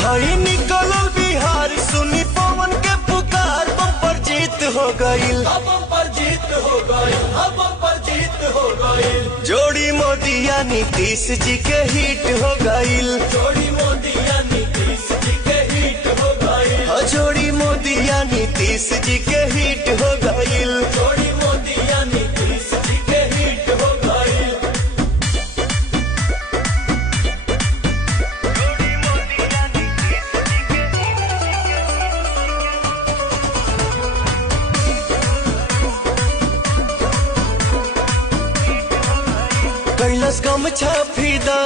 हई निकल बिहार सुनी पवन के पुकार, बम्पर जीत हो गईल, बम्पर जीत हो गईल, बम्पर जीत हो गईल। जोड़ी मोदिया नीतीश जी के हिट हो गईल, जोड़ी मोदिया नीतीश जी के हिट हो गईल, जोड़ी मोदिया नीतीश जी के हिट हो गईल। जोड़ी मोदिया नीतीश जी के हिट हो गईल। कैलाश गमछा फिदा